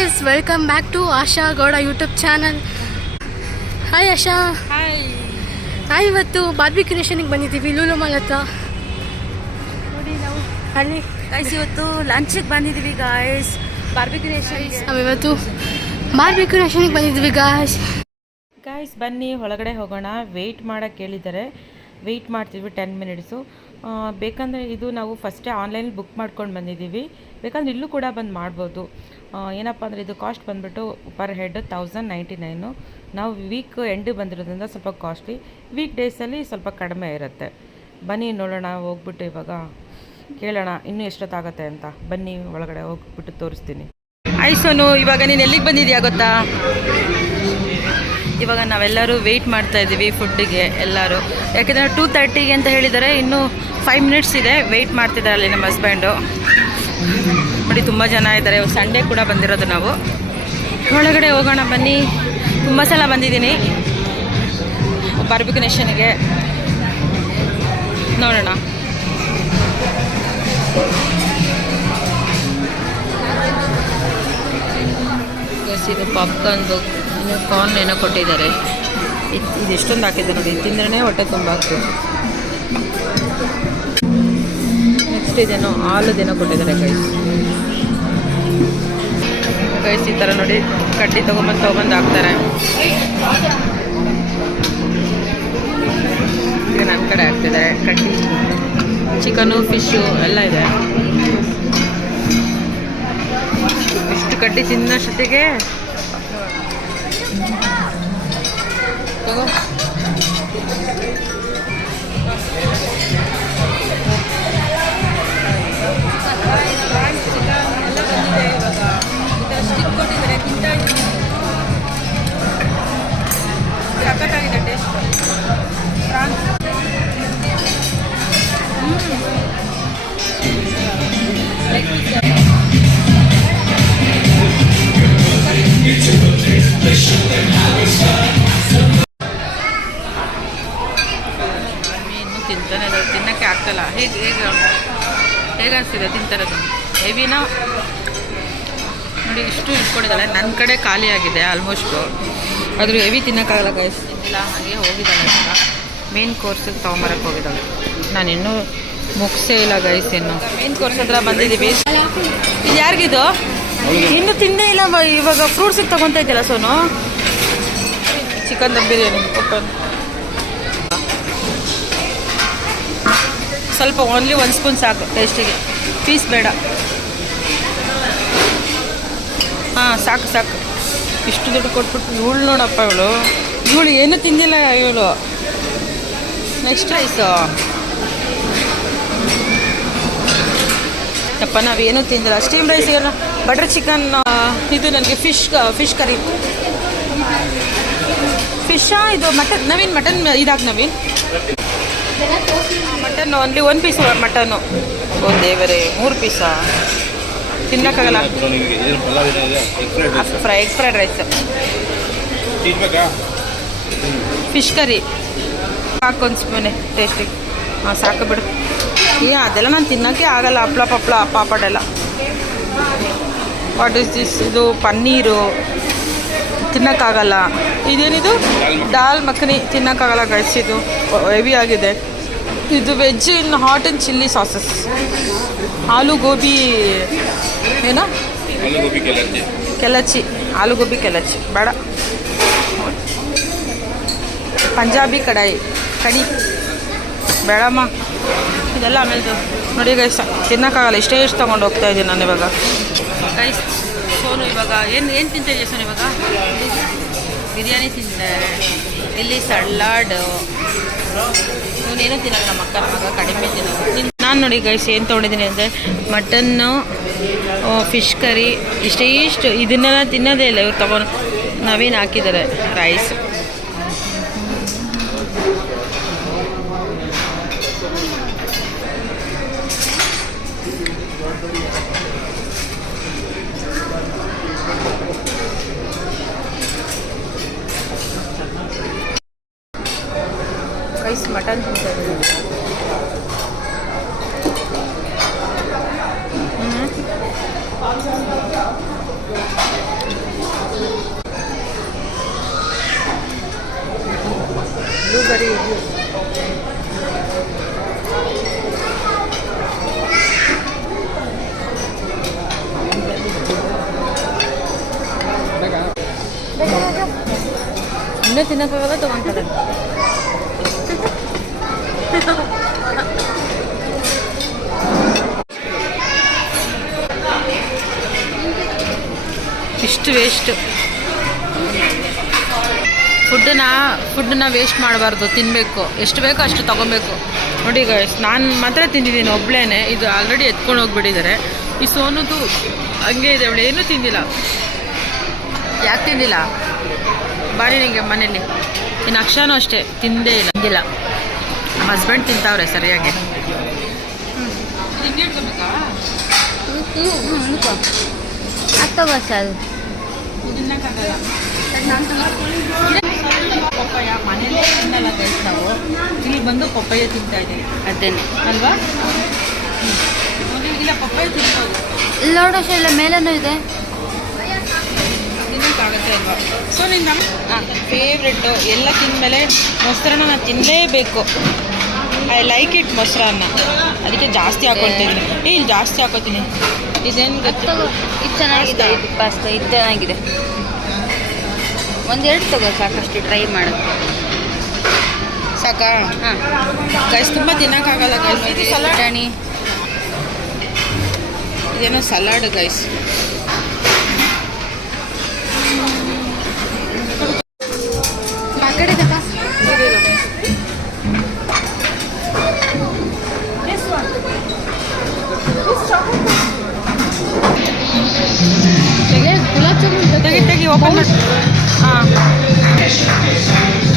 guys, welcome back to Asha Gowda YouTube channel. Hi Asha. Hi. ನಾವು ಇವತ್ತು Barbie ಕ್ರಿಯೇಷನ್ಗೆ ಬಂದಿದ್ದೀವಿ Lulu mall ಹತ್ರ. ನೋಡಿ ನಾವು ಅಲ್ಲಿ ಗೈಸ್ ಇವತ್ತು ಲಂಚ್ಗೆ ಬಂದಿದ್ದೀವಿ ಗಾಯ್ಸ್. ಬಾರ್ಬಿ ಕ್ರಿಯೇಷನ್ ನಾವಿವತ್ತು ಬಾರ್ಬಿ ಕ್ರಿಯೇಷನ್ಗೆ ಬಂದಿದ್ದೀವಿ ಗಾಯ್ಸ್. ಬನ್ನಿ ಒಳಗಡೆ ಹೋಗೋಣ. ವೆಯ್ಟ್ ಮಾಡೋಕ್ಕೆ ಹೇಳಿದ್ದಾರೆ, ವೆಯ್ಟ್ ಮಾಡ್ತೀವಿ 10 ಮಿನಿಟ್ಸು. ಬೇಕಂದರೆ ಇದು ನಾವು ಫಸ್ಟೇ ಆನ್ಲೈನಲ್ಲಿ ಬುಕ್ ಮಾಡ್ಕೊಂಡು ಬಂದಿದ್ದೀವಿ. ಬೇಕಂದ್ರೆ ಇಲ್ಲೂ ಕೂಡ ಬಂದು ಮಾಡ್ಬೋದು. ಏನಪ್ಪ ಅಂದರೆ ಇದು ಕಾಸ್ಟ್ ಬಂದುಬಿಟ್ಟು ಪರ್ ಹೆಡ್ 1099. ನಾವು ವೀಕ್ ಎಂಡ್ ಬಂದಿರೋದ್ರಿಂದ ಸ್ವಲ್ಪ ಕಾಸ್ಟ್ಲಿ, ವೀಕ್ ಡೇಸಲ್ಲಿ ಸ್ವಲ್ಪ ಕಡಿಮೆ ಇರುತ್ತೆ. ಬನ್ನಿ ನೋಡೋಣ, ಹೋಗ್ಬಿಟ್ಟು ಇವಾಗ ಕೇಳೋಣ ಇನ್ನೂ ಎಷ್ಟೊತ್ತಾಗುತ್ತೆ ಅಂತ. ಬನ್ನಿ ಒಳಗಡೆ ಹೋಗ್ಬಿಟ್ಟು ತೋರಿಸ್ತೀನಿ. ಆಯ್ಸೋನು, ಇವಾಗ ನೀನು ಎಲ್ಲಿಗೆ ಬಂದಿದ್ಯಾ ಗೊತ್ತಾ? ಇವಾಗ ನಾವೆಲ್ಲರೂ ವೆಯ್ಟ್ ಮಾಡ್ತಾಯಿದ್ದೀವಿ ಫುಡ್ಡಿಗೆ ಎಲ್ಲರೂ. ಯಾಕೆಂದರೆ 2:30 ಅಂತ ಹೇಳಿದ್ದಾರೆ, ಇನ್ನೂ 5 ಮಿನಿಟ್ಸ್ ಇದೆ. ವೆಯ್ಟ್ ಮಾಡ್ತಿದ್ದಾರೆ ಅಲ್ಲಿ ನಮ್ಮ ಹಸ್ಬೆಂಡು. ನೋಡಿ ತುಂಬ ಜನ ಇದ್ದಾರೆ, ಸಂಡೇ ಕೂಡ ಬಂದಿರೋದು ನಾವು. ಒಳಗಡೆ ಹೋಗೋಣ ಬನ್ನಿ. ತುಂಬ ಸಲ ಬಂದಿದ್ದೀನಿ ಬಾರ್ಬಿ ಕ್ರಿಯೇಷನ್ಗೆ, ನೋಡೋಣ. ಇದು ಪಾಪ್ಕಾರ್ನ್ದು ಕಾರ್ನ್ ಏನೋ ಕೊಟ್ಟಿದ್ದಾರೆ. ಇದು ಎಷ್ಟೊಂದು ಹಾಕಿದ್ದಾರೆ ನೋಡಿ, ತಿಂದ್ರೆ ಹೊಟ್ಟೆ ತುಂಬ ಆಗ್ತದೆ. ನೆಕ್ಸ್ಟ್ ಇದೇನೋ ಹಾಲುದೇನೋ ಕೊಟ್ಟಿದ್ದಾರೆ ಗೈಸ್. ಈ ಥರ ನೋಡಿ ಕಡ್ಡಿ ತೊಗೊಂಬಂದು ಹಾಕ್ತಾರೆ. ಈಗ ನನ್ನ ಕಡೆ ಹಾಕ್ತಿದ್ದಾರೆ ಕಡ್ಡಿ. ಚಿಕನು, ಫಿಶ್ಶು ಎಲ್ಲ ಇದೆ. ಇಷ್ಟು ಕಡ್ಡಿ ತಿನ್ನೋಷ್ಟೊತ್ತಿಗೆ ತಗೋ. ಸ್ಟಿಕ್ ಕೊಟ್ಟಿದ್ದಾರೆ, ತಿಂತಾ ಇದ್ದೀನಿ. ಸಖತ್ತಾಗಿದೆ ಟೇಸ್ಟ್. ಫ್ರಾನ್ಸ್ ಇನ್ನೂ ತಿಂತಾನೆ ಇದ್ದಾರೆ, ತಿನ್ನೋಕ್ಕೆ ಆಗ್ತಲ್ಲ. ಹೇಗೆ ಅನಿಸ್ತಿದೆ ತಿಂತಾರದು? ಹೆವಿನ ನೋಡಿ, ಇಷ್ಟು ಇಟ್ಕೊಂಡಿದ್ದಾಳೆ. ನನ್ನ ಕಡೆ ಖಾಲಿ ಆಗಿದೆ ಆಲ್ಮೋಸ್ಟು. ಆದರೂ ಹೆವಿ ತಿನ್ನೋಕ್ಕಾಗಲ್ಲ ಗೈಸ್. ಇಲ್ಲ ಹಾಗೆ ಹೋಗಿದ್ದಾಳೆ. ಇವಾಗ ಮೇನ್ ಕೋರ್ಸಿಗೆ ತೊಗೊಂಬರಕ್ಕೆ ಹೋಗಿದ್ದಾಳೆ. ನಾನು ಇನ್ನೂ ಮುಗಿಸೇ ಇಲ್ಲ ಗೈಸ್. ಇನ್ನು ಮೇನ್ ಕೋರ್ಸ್ ಹತ್ರ ಬಂದಿದ್ದೀವಿ. ಇದು ಯಾರಿಗಿದು? ಇನ್ನೂ ತಿಂದೇ ಇಲ್ಲ. ಇವಾಗ ಫ್ರೂಟ್ಸಿಗೆ ತೊಗೊತಾ ಇದ್ದಿಲ್ಲ ಸೋನು. Chicken dum biryani open. ಸ್ವಲ್ಪ ಓನ್ಲಿ 1 ಸ್ಪೂನ್ ಸಾಕು ಟೇಸ್ಟಿಗೆ, ಪೀಸ್ ಬೇಡ. ಹಾಂ ಸಾಕು. ಇಷ್ಟು ದುಡ್ಡು ಕೊಟ್ಬಿಟ್ಟು ಇವಳು ನೋಡಪ್ಪ, ಇವಳು ಏನೂ ತಿಂದಿಲ್ಲ ಇವಳು. ನೆಕ್ಸ್ಟ್ ರೈಸು ಅಪ್ಪ, ನಾವೇನೂ ತಿಂದಿಲ್ಲ. ಸ್ಟೀಮ್ ರೈಸ್ ಏನೋ ಬಟರ್ ಚಿಕನ್. ಇದು ನನಗೆ ಫಿಶ್ ಕರಿ. ಫಿಶಾ ಇದು? ಮಟನ್ ನವೀನ್, ಮಟನ್ ಇದಾಗಿ ನವೀನ್. ಮಟನ್ ಓನ್ಲಿ 1 ಪೀಸ್ ಮಟನ್ನು. ದೇವರೇ, 3 ಪೀಸಾ? ತಿನ್ನಕ್ಕಾಗಲ್ಲ. Egg fried rice, fish curry ಸಾಕು 1 ಸ್ಪೂನೆ ಟೇಸ್ಟಿಗೆ. ಹಾಂ ಸಾಕು ಬಿಡು. ಅದೆಲ್ಲ ನಾನು ತಿನ್ನೋಕ್ಕೆ ಆಗಲ್ಲ. ಹಪ್ಳ ಪಾಪಡೆಲ್ಲ. What is this? ಇದು ಪನ್ನೀರು ತಿನ್ನೋಕ್ಕಾಗಲ್ಲ. ಇದೇನಿದು? ದಾಲ್ ಮಖನಿ ತಿನ್ನೋಕ್ಕಾಗಲ್ಲ ಗೈಸ್. ಇದು ಹೆವಿ ಆಗಿದೆ. ಇದು veg in hot and chilli sauces. Aloo gobi ಏನೋ ಕೆಲಚಿ, ಆಲೂಗೋಬಿ ಕೆಲಚಿ ಬೇಡ. ಪಂಜಾಬಿ ಕಡಿ ಬೇಡಮ್ಮ. ಇದೆಲ್ಲ ಆಮೇಲೆ ನೋಡಿ ಗೈಸ್, ತಿನ್ನೋಕ್ಕಾಗಲ್ಲ. ಇಷ್ಟು ತೊಗೊಂಡು ಹೋಗ್ತಾ ಇದ್ದೀನಿ ನಾನು ಇವಾಗ ಗೈಸ್. ಸೋನು ಇವಾಗ ಏನು ತಿಂತಾಯಿದ್ದೆ ಸೋನು? ಇವಾಗ ಬಿರಿಯಾನಿ ತಿಂದೆ, ಇಲ್ಲಿ ಸಲಾಡ್. ಇವನೇನು ತಿನ್ನಲ್ಲ ನಮ್ಮ ಅಕ್ಕನ ಮಗ, ಕಡಿಮೆ ತಿನ್ನೋದು. ನಾನು ನೋಡಿ ಗೈಸ್ ಏನು ತೊಗೊಂಡಿದ್ದೀನಿ ಅಂದರೆ ಮಟನ್ನು, ಫಿಶ್ ಕರಿ, ಇಷ್ಟು ಇದನ್ನೆಲ್ಲ ತಿನ್ನೋದೇ ಇಲ್ಲ. ಇವ್ರು ತೊಗೊಂಡು ನವೀನ್ ಹಾಕಿದ್ದಾರೆ ರೈಸ್. ರೈಸ್ ಮಟನ್ ತಿಂತಾರೆ. ಇಲ್ಲೇ ತಿನ್ನೋಕ್ಕಾಗಲ್ಲ ತೊಗೊಂತಾರೆ. ಇಷ್ಟು ವೇಸ್ಟು. ಫುಡ್ಡನ್ನ ವೇಸ್ಟ್ ಮಾಡಬಾರ್ದು, ತಿನ್ನಬೇಕು. ಎಷ್ಟು ಬೇಕೋ ಅಷ್ಟು ತೊಗೊಬೇಕು. ನೋಡಿ ಗೈಸ್, ನಾನು ಮಾತ್ರ ತಿಂದಿದ್ದೀನಿ ಒಬ್ಳೇ. ಇದು ಆಲ್ರೆಡಿ ಎತ್ಕೊಂಡು ಹೋಗ್ಬಿಟ್ಟಿದ್ದಾರೆ. ಈ ಸೋನುದು ಹಂಗೆ ಇದೆ, ಅವಳು ಏನೂ ತಿಂದಿಲ್ಲ. ಯಾಕೆ ತಿಂದಿಲ್ಲ? ಬಾರಿ ನಿಂಗೆ ಮನೇಲಿ. ಇನ್ನು ಅಕ್ಷಾನೂ ಅಷ್ಟೇ, ತಿಂದಿಲ್ಲ. ನಮ್ಮ ಹಸ್ಬೆಂಡ್ ತಿಂತಾವ್ರೆ ಸರಿಯಾಗಿ. ಪಪ್ಪಾಯ ಮನೇಲೇ ತಿನ್ನಲ್ಲ ಗೈಸ್, ನಾವು ಇಲ್ಲಿ ಬಂದು ಪಪ್ಪಾಯ ತಿಂತಾ ಇದ್ದೀವಿ. ಅದೇನೆ ಅಲ್ವಾ? ಇಲ್ಲ ಪಪ್ಪಾಯ ತಿನ್ಬೋದು. ಇಲ್ಲಿ ನೋಡೋಶ ಇಲ್ಲ ಮೇಲೇನೂ ಇದೆ. ತಿನ್ನೋಕ್ಕಾಗತ್ತೆ ಅಲ್ವಾ? ಸೊ ನಿನ್ನ ಫೇವ್ರೆಟ್ಟು. ಎಲ್ಲ ತಿಂದಮೇಲೆ ಮೊಸರನ್ನ ನಾನು ತಿನ್ನಲೇಬೇಕು. ಐ ಲೈಕ್ ಇಟ್ ಮೊಸರನ್ನ. ಅದಕ್ಕೆ ಜಾಸ್ತಿ ಹಾಕೊಳ್ತಿದ್ದೀನಿ. ಇಲ್ಲಿ ಜಾಸ್ತಿ ಹಾಕೋತೀನಿ. ಇದೇನು ಗೊತ್ತು? ಇದು ಚೆನ್ನಾಗಿದೆ. ಇದು ಪಾಸ್ತಾ ಇದು ಚೆನ್ನಾಗಿದೆ. ಒಂದೆರಡು ತಗೋ, ಸಾಕಷ್ಟು ಟ್ರೈ ಮಾಡೋದು. ಸಾಕಾ? ಹಾಂ ಗೈಸ್, ತುಂಬ ತಿನ್ನೋಕ್ಕಾಗಲ್ಲ ಗೈಸ್. ಇದು ಸಲಾಡ್. ಇದೇನೋ ಸಲಾಡ್ ಗೈಸ್. ಆ ಕಡೆ ಇದೆ ಬಾ. ಗುಲಾಬ್ ಜಾಮೂನ್ ತೆಗಿ ಓಪನ್ ಮಾಡಿ. ಹಾಂ,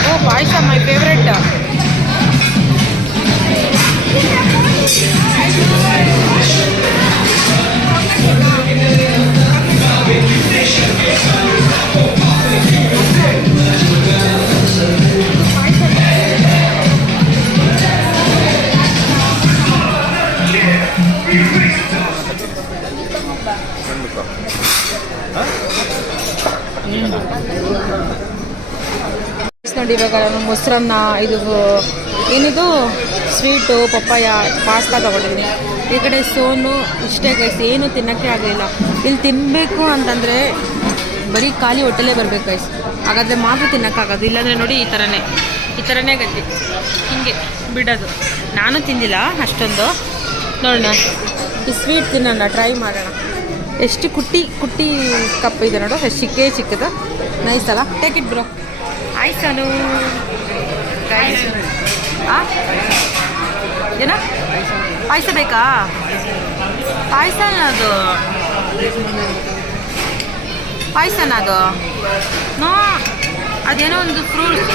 ಓ ಪಾಯಸ ಮೈ ಫೇವ್ರೆಟ್. ನೋಡಿ ಇವಾಗ ನಾನು ಮೊಸರನ್ನ, ಇದು ಏನಿದು ಸ್ವೀಟು, ಪಪ್ಪಾಯ, ಪಾಸ್ತಾ ತೊಗೊಂಡಿದ್ದೀನಿ. ಈ ಕಡೆ ಸೋನು ಇಷ್ಟೇ ಗೈಸ್, ಏನು ತಿನ್ನೋಕ್ಕೆ ಆಗಲಿಲ್ಲ. ಇಲ್ಲಿ ತಿನ್ನಬೇಕು ಅಂತಂದರೆ ಬರೀ ಖಾಲಿ ಹೊಟ್ಟೆಲೇ ಬರಬೇಕು ಗೈಸ್. ಹಾಗಾದರೆ ಮಾತ್ರ ತಿನ್ನೋಕ್ಕಾಗೋದು. ಇಲ್ಲಾಂದರೆ ನೋಡಿ ಈ ಥರನೇ ಗತಿ, ಹೀಗೆ ಬಿಡೋದು. ನಾನು ತಿಂದಿಲ್ಲ ಅಷ್ಟೊಂದು. ನೋಡೋಣ, ಈ ಸ್ವೀಟ್ ತಿನ್ನೋಣ, ಟ್ರೈ ಮಾಡೋಣ. ಎಷ್ಟು ಕುಟ್ಟಿ ಕಪ್ ಇದೆ ನೋಡು, ಎಷ್ಟು ಚಿಕ್ಕದು. ನೈಸ್ ಅಲ್ಲ? Take it bro. ಆಯ್ತು ಸಾನು ಗೈಸ್. ಏನ ಪಾಯಸ ಬೇಕಾ? ಪಾಯಸನ ಅದು ನೋ, ಅದೇನೋ ಒಂದು ಫ್ರೂಟ್ಸ್.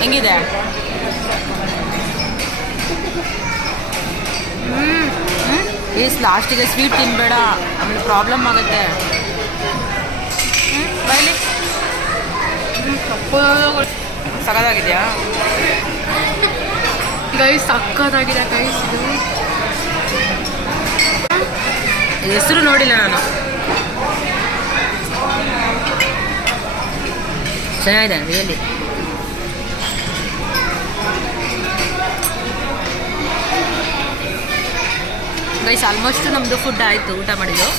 ಹೆಂಗಿದೆ? ಈಸ್ ಲಾಸ್ಟಿಗೆ ಸ್ವೀಟ್ ತಿನ್ನಬೇಡ, ಆಮೇಲೆ ಪ್ರಾಬ್ಲಮ್ ಆಗುತ್ತೆ. ಬೈಲಿ ಸಕ್ಕತ್ತಾಗಿದೆಯಾ ಗೈಸ್? ಸಕ್ಕತ್ತಾಗಿದೆ ಗೈಸ್. ಇದು ಹೆಸರು ನೋಡಿಲ್ಲ ನಾನು. ಚೆನ್ನಾಗಿದೆ ರಿಯಲಿ. ಗೈಸ್, ಆಲ್ಮೋಸ್ಟ್ ನಮ್ಮದು ಫುಡ್ ಆಯಿತು, ಊಟ ಮಾಡಿದ್ದು.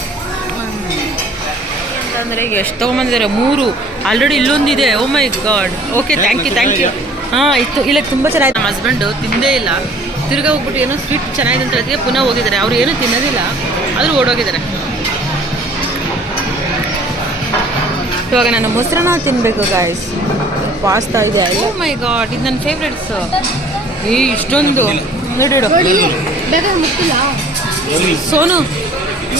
ಅಂತಂದರೆ ಎಷ್ಟು ತೊಗೊಂಬಂದಿದ್ದಾರೆ? 3 ಆಲ್ರೆಡಿ. ಇಲ್ಲೊಂದಿದೆ. Oh my god. Okay, thank you. ಹಾಂ, ಇತ್ತು. ಇಲ್ಲ ತುಂಬ ಚೆನ್ನಾಗಿದೆ. ನಮ್ಮ ಹಸ್ಬೆಂಡು ತಿಂದೇ ಇಲ್ಲ, ತಿರ್ಗಾ ಹೋಗ್ಬಿಟ್ಟು ಏನೋ ಸ್ವೀಟ್ ಚೆನ್ನಾಗಿದೆ ಅಂತ ಹೇಳೋದಕ್ಕೆ ಪುನಃ ಹೋಗಿದ್ದಾರೆ. ಅವ್ರು ಏನೂ ತಿನ್ನೋದಿಲ್ಲ, ಆದರೂ ಓಡೋಗಿದ್ದಾರೆ. ಇವಾಗ ನಾನು ಮೊಸರನ್ನ ತಿನ್ನಬೇಕು ಗಾಯ್ಸ್. ಪಾಸ್ತಾ ಇದೆ. ಓ ಮೈ ಗಾಡ್, ಇದು ನನ್ನ ಫೇವ್ರೆಟ್ಸು. ಇಷ್ಟೊಂದು ನೋಡಿಡು. ಸೋನು,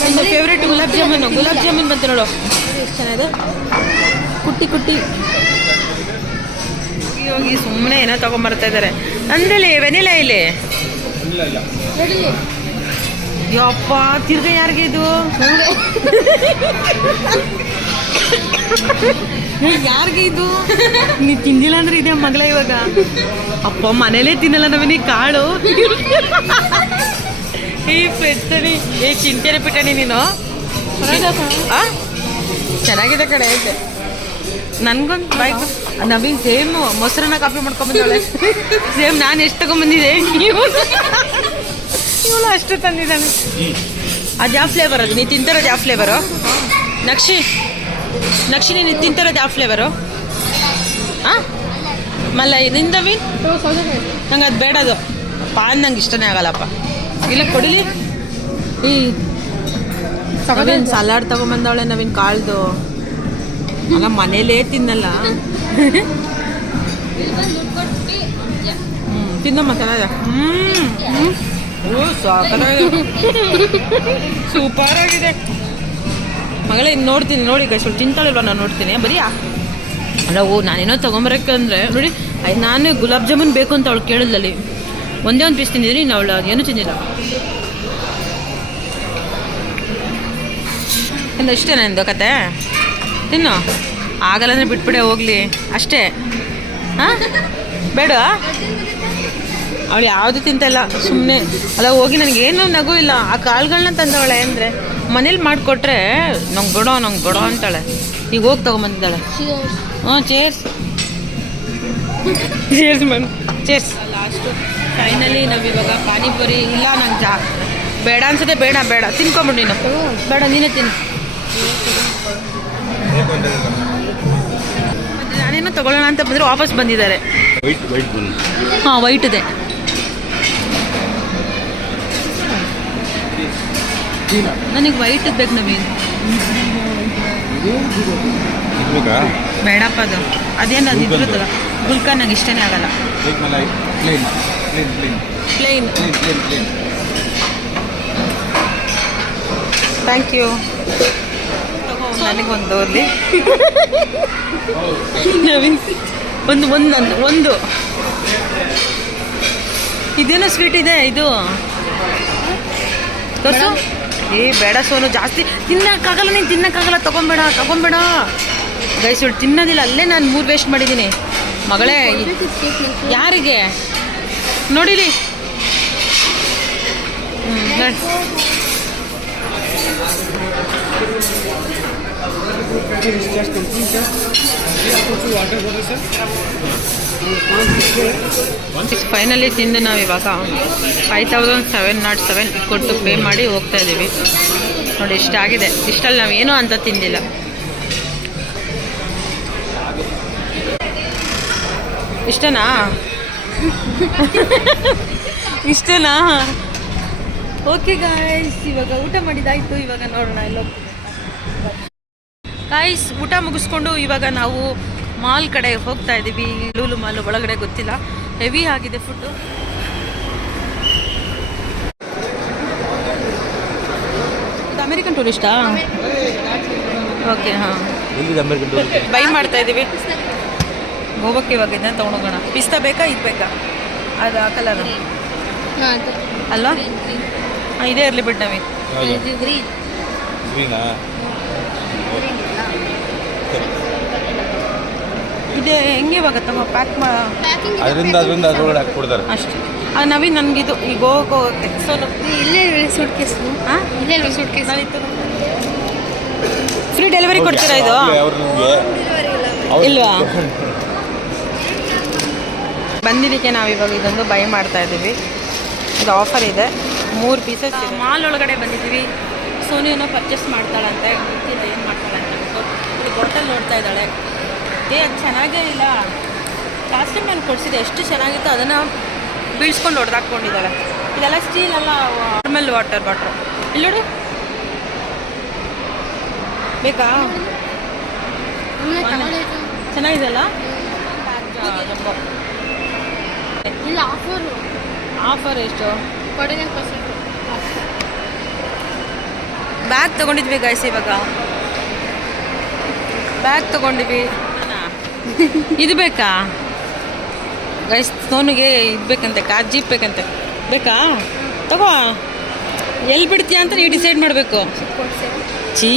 ನನ್ನ ಫೇವ್ರೆಟ್ ಗುಲಾಬ್ ಜಾಮೂನ್ ಬಂತು ನೋಡು, ಎಷ್ಟು ಚೆನ್ನಾಗಿದೆ. ಕುಟ್ಟಿ ಹೋಗಿ ಸುಮ್ಮನೆ ಏನೋ ತೊಗೊಂಬರ್ತಾ ಇದ್ದಾರೆ. ಅಂದ್ರಲ್ಲಿ ವೆನಿಲಾ ಇಲ್ಲಿ. ಯಪ್ಪ, ತಿರ್ಗ ಯಾರಿಗೆ ಇದು? ಯಾರಿಗೆ ಇದು? ನೀ ತಿಂದಿಲ್ಲ ಅಂದ್ರೆ ಇದೆ ಮಗಳ. ಇವಾಗ ಅಪ್ಪ ಮನೇಲೇ ತಿನ್ನಲ್ಲ ನವನಿ ಕಾಳು. ಪೆತ್ತಣಿ ಚಿಂತೆನೆ ಬಿಟ್ಟಣಿ ನೀನು. ಚೆನ್ನಾಗಿದೆ ಕಡೆ ಐತೆ. ನನ್ಗೊಂದು ಬೈಕ್ ನವೀನ್ ಸೇಮ್ ಮೊಸರನ್ನ ಕಾಪಿ ಮಾಡ್ಕೊಂಬಂದವಳೆ. ಸೇಮ್ ನಾನು ಎಷ್ಟು ತಗೊಂಬಂದಿದ್ದೆ, ಇವಳು ಅಷ್ಟು ತಂದಿದ್ದಾನೆ. ಅದು ಯಾವ ಫ್ಲೇವರ್? ಅದು ನೀ ತಿಂತಾರೋದು ಯಾವ ಫ್ಲೇವರು? ನಕ್ಷಿ ನಕ್ಷಿನಿ ನೀನು ತಿಂತಾರದು ಯಾವ ಫ್ಲೇವರು ಹಾಂ ಮಲ್ಲ ಇದರಿಂದ ಮೀನ್ ನಂಗೆ ಅದು ಬೇಡದು ಪಾನ್ ನಂಗೆ ಇಷ್ಟನೇ ಆಗಲ್ಲಪ್ಪ ಇಲ್ಲ ಕೊಡಿಲಿ ಈ ನವೀನ್ ಸಲಾಡ್ ತೊಗೊಂಬಂದವಳೆ ನವೀನ್ ಕಾಳ್ದು ಅಲ್ಲ ಮನೇಲೇ ತಿನ್ನಲ್ಲ ತಿನ್ನಮ್ಮ ಚೆನ್ನಾಗಿದೆ ಸೂಪರ್ ಆಗಿದೆ ಮಗಳೇ ಇನ್ನು ನೋಡ್ತೀನಿ ನೋಡಿ ಸ್ವಲ್ಪ ತಿಂತಾಳಿಲ್ವ ನಾನು ನೋಡ್ತೀನಿ ಬರೀ ಅಲ್ಲ ನಾನೇನೋ ತೊಗೊಂಬರಕ್ಕೆ ನೋಡಿ ನಾನು ಗುಲಾಬ್ ಜಾಮೂನ್ ಬೇಕು ಅಂತ ಅವಳು ಕೇಳಿದ್ಲಲ್ಲಿ ಒಂದೇ ಒಂದು ಪೀಸ್ ತಿಂದಿದ್ದೀನಿ ಇನ್ನು ಅವಳು ಏನೂ ತಿಂದಿಲ್ಲ ಇನ್ನು ಇಷ್ಟೇ ನಂದು ಕತೆ ತಿನ್ನು ಆಗಲ್ಲ ಅಂದರೆ ಬಿಟ್ಬಿಡೆ ಹೋಗಲಿ ಅಷ್ಟೇ ಹಾಂ ಬೇಡ ಅವಳು ಯಾವುದು ತಿಂತಲ್ಲ ಸುಮ್ಮನೆ ಅಲ್ಲ ಹೋಗಿ ನನಗೇನು ನಗು ಇಲ್ಲ ಆ ಕಾಳುಗಳನ್ನ ತಂದವಳೆ ಅಂದರೆ ಮನೇಲಿ ಮಾಡಿಕೊಟ್ರೆ ನಂಗೆ ಬಿಡೋ ಅಂತಾಳೆ ಈಗ ಹೋಗಿ ತೊಗೊಂಬಂದಿದ್ದಾಳೆ ಹ್ಞೂ ಚೇರ್ಸ್ ಚೇರ್ಸ್ ಲಾಸ್ಟು ಫೈನಲಿ ನಾವಿವಾಗ ಪಾನಿಪುರಿ ಇಲ್ಲ ನಂಗೆ ಬೇಡ ಅನ್ಸುತ್ತೆ ಬೇಡ ತಿನ್ಕೊಂಬಿಡು ನೀನು ಬೇಡ ನೀನೇ ತಿನ್ನು ನಾನೇನೋ ತಗೊಳ್ಳೋಣ ಅಂತ ಬಂದರೆ ವಾಪಸ್ ಬಂದಿದ್ದಾರೆ ಹಾಂ ವೈಟ್ ಇದೆ ನನಗೆ ವೈಟ್ ಬೇಕು ನವೀನ್ ಬೇಡಪ್ಪ ಅದೇನು ಅದು ಇದ್ರದ್ದಲ್ಲ ಗುಲ್ಕ ನಂಗೆ ಇಷ್ಟನೇ ಆಗಲ್ಲ ಪ್ಲೇನ್ ಥ್ಯಾಂಕ್ ಯು ತಗೋ ನನಗೊಂದು ಅಲ್ಲಿ ನವೀನ್ ಒಂದು ಇದೇನೋ ಸ್ವೀಟ್ ಇದೆ ಇದು ತೋರಿಸು ಬೇಡ ಸೋನು ಜಾಸ್ತಿ ತಿನ್ನಕ್ಕಾಗಲ್ಲ ನೀನು ತಿನ್ನಕ್ಕಾಗಲ್ಲ ತಗೊಂಬೇಡ ಗೈಸುಳು ತಿನ್ನೋದಿಲ್ಲ ಅಲ್ಲೇ ನಾನು 3 ವೇಸ್ಟ್ ಮಾಡಿದ್ದೀನಿ ಮಗಳೇ ಯಾರಿಗೆ ನೋಡಿಲಿ ಫೈನಲಿ ತಿಂದು ನಾವು ಇವಾಗ 5707 ಕೊಟ್ಟು ಪೇ ಮಾಡಿ ಹೋಗ್ತಾ ಇದ್ದೀವಿ ನೋಡಿ ಇಷ್ಟ ಆಗಿದೆ ಇಷ್ಟಲ್ಲಿ ನಾವೇನು ಅಂತ ತಿಂದಿಲ್ಲ ಇಷ್ಟನಾ ಓಕೆ ಗಾಯ್ಸ್ ಇವಾಗ ಊಟ ಮಾಡಿದಾಯ್ತು ಇವಾಗ ನೋಡೋಣ ಎಲ್ಲೋ ಗಾಯ್ಸ್ ಊಟ ಮುಗಿಸ್ಕೊಂಡು ಇವಾಗ ನಾವು ಮಾಲ್ ಕಡೆ ಹೋಗ್ತಾ ಇದ್ದೀವಿ ಲೂಲು ಮಾಲ್ ಒಳಗಡೆ ಗೊತ್ತಿಲ್ಲ ಹೆವಿ ಆಗಿದೆ ಫುಡ್ಡು ಇದು ಅಮೆರಿಕನ್ ಟೂರಿಸ್ಟಾ ಓಕೆ ಹಾಂ ಬೈ ಮಾಡ್ತಾ ಇದ್ದೀವಿ ಹೋಗೋಕ್ಕೆ ಇವಾಗ ಇದನ್ನ ತೊಗೊಂಡೋಗೋಣ ಪಿಸ್ತಾ ಬೇಕಾ ಇದು ಬೇಕಾ ಅದು ಆ ಕಲರ್ ಅಲ್ವಾ ಹಾಂ ಇದೇ ಇರಲಿ ಬಿಟ್ಟು ನಮಗೆ ಇದೆ ಹೆಂಗೆ ಇವಾಗ ತಗೋ ಪ್ಯಾಕ್ ಅಷ್ಟೇ ಅದು ನವೀನ್ ನನಗಿದು ಈಗ ಹೋಗೋಕ್ಕೆ ಸೊ ಇಲ್ಲೇ ಸೂಟ್ ಕೇಸ್ ಹಾಂ ಇಲ್ಲೇ ಸೂಟ್ ಕೇಸ್ ಫ್ರೀ ಡೆಲಿವರಿ ಕೊಡ್ತೀರಾ ಇದು ಇಲ್ವಾ ಬಂದಿದ್ದಕ್ಕೆ ನಾವಿವಾಗ ಇದೊಂದು ಬೈ ಮಾಡ್ತಾ ಇದ್ದೀವಿ ಇದು ಆಫರ್ ಇದೆ 3 ಪೀಸಸ್ ಮಾಲ್ ಒಳಗಡೆ ಬಂದಿದ್ದೀವಿ ಸೋನು ಏನೋ ಪರ್ಚೇಸ್ ಮಾಡ್ತಾಳಂತೆ ಗೊತ್ತಿಲ್ಲ ಏನು ಮಾಡ್ತಾಳೆ ಅಂತ ಇದು ಬಾಟಲ್ ನೋಡ್ತಾ ಇದ್ದಾಳೆ ಅದು ಚೆನ್ನಾಗೇ ಇಲ್ಲ ಲಾಸ್ಟ್ ಟೈಮ್ ನಾನು ಕೊಡಿಸಿದೆ ಎಷ್ಟು ಚೆನ್ನಾಗಿತ್ತು ಅದನ್ನು ಬೀಳ್ಸ್ಕೊಂಡು ಹೊಡೆದಾಕೊಂಡಿದ್ದಾಳೆ ಇದೆಲ್ಲ ಸ್ಟೀಲ್ ಅಲ್ಲ ನಾರ್ಮಲ್ ವಾಟರ್ ಬಾಟ್ಲ್ ಇಲ್ಲಿ ನೋಡು ಬೇಕಾ ಚೆನ್ನಾಗಿದೆಯಲ್ಲ ಇಲ್ಲ ಆಫರ್ ಎಷ್ಟು ಬ್ಯಾಗ್ ತೊಗೊಂಡಿದ್ವಿ ಗೈಸ್ ಇವಾಗ ಬ್ಯಾಗ್ ತೊಗೊಂಡಿದ್ವಿ ಇದು ಬೇಕಾ ಗೈಸ್ ಸೋನಿಗೆ ಇದು ಬೇಕಂತೆ ಕಾರ್ ಜೀಪ್ ಬೇಕಂತೆ ಬೇಕಾ ತಗೋ ಎಲ್ಲಿ ಬಿಡ್ತೀಯ ಅಂತ ನೀವು ಡಿಸೈಡ್ ಮಾಡಬೇಕು ಚೀ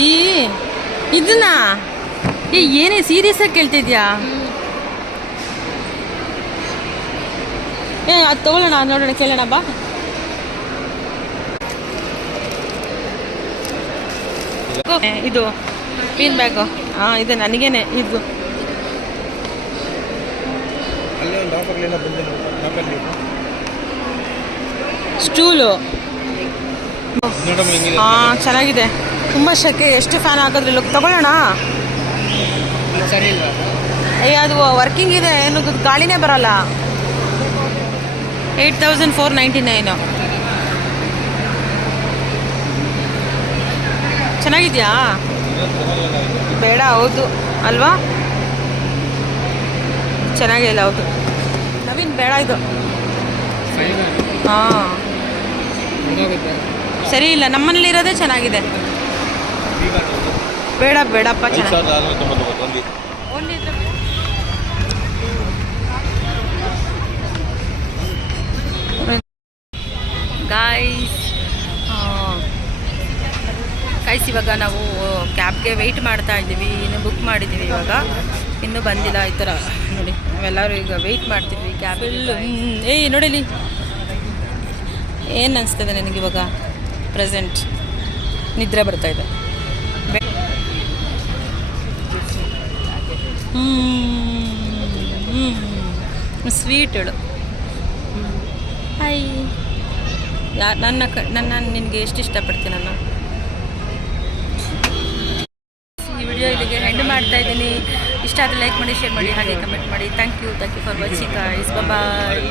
ಇದನ್ನ ಏನೇ ಸೀರಿಯಸ್ ಆಗಿ ಕೇಳ್ತಿದ್ಯಾ ಅದು ತೊಗೊಳ್ಳೋಣ ನೋಡೋಣ ಕೇಳೋಣ ಬಾ ಇದು ಪೀನ್ ಬ್ಯಾಗು ಹಾಂ ಇದು ನನಗೇನೆ ಇದು ಸ್ಟೂಲು ಹಾಂ ಚೆನ್ನಾಗಿದೆ ತುಂಬ ಶೆಕೆ ಎಷ್ಟು ಫ್ಯಾನ್ ಹಾಕಿದ್ರೆ ಲುಕ್ ತೊಗೊಳ್ಳೋಣ ಸರಿ ಇಲ್ವಾ ಅದು ವರ್ಕಿಂಗ್ ಇದೆ, ಏನು ಗಾಳಿನೇ ಬರೋಲ್ಲ. 8499 ಚೆನ್ನಾಗಿದೆಯಾ? ಬೇಡ, ಹೌದು ಅಲ್ವಾ, ಚೆನ್ನಾಗಿಲ್ಲ, ಹೌದು ನವೀನ್ ಬೇಡ ಇದು. ಹಾಂ ಸರಿ ಇಲ್ಲ, ನಮ್ಮನೇಲಿ ಇರೋದೇ ಚೆನ್ನಾಗಿದೆ. ಬೇಡ ಬೇಡಪ್ಪ, ಚೆನ್ನಾಗಿ ಗೈಸ್ ಇವಾಗ ನಾವು ಕ್ಯಾಬ್ಗೆ ವೆಯ್ಟ್ ಮಾಡ್ತಾ ಇದ್ದೀವಿ. ಇನ್ನು ಬುಕ್ ಮಾಡಿದ್ದೀವಿ, ಇವಾಗ ಇನ್ನೂ ಬಂದಿಲ್ಲ. ಈ ಥರ ನೋಡಿ, ನಾವೆಲ್ಲರೂ ಈಗ ವೆಯ್ಟ್ ಮಾಡ್ತಿದ್ವಿ ಕ್ಯಾಬ್. ಏಯ್ ನೋಡಿಲಿ, ಏನು ಅನಿಸ್ತದೆ ನನಗೆ ಇವಾಗ ಪ್ರೆಸೆಂಟ್? ನಿದ್ರೆ ಬರ್ತಾಯಿದೆ. ಸ್ವೀಟ್ ಹೇಳು. ಹಾಯ್, ನನ್ನ ನಿನಗೆ ಎಷ್ಟು ಇಷ್ಟಪಡ್ತೀನಿ ನಾನು. ಈ ವಿಡಿಯೋ ಇಲ್ಲಿಗೆ ಎಂಡ್ ಮಾಡ್ತಾ ಇದ್ದೀನಿ. ಇಷ್ಟ ಆದರೆ ಲೈಕ್ ಮಾಡಿ, ಶೇರ್ ಮಾಡಿ, ಹಾಗೆ ಕಮೆಂಟ್ ಮಾಡಿ. Thank you for watching guys. Bye.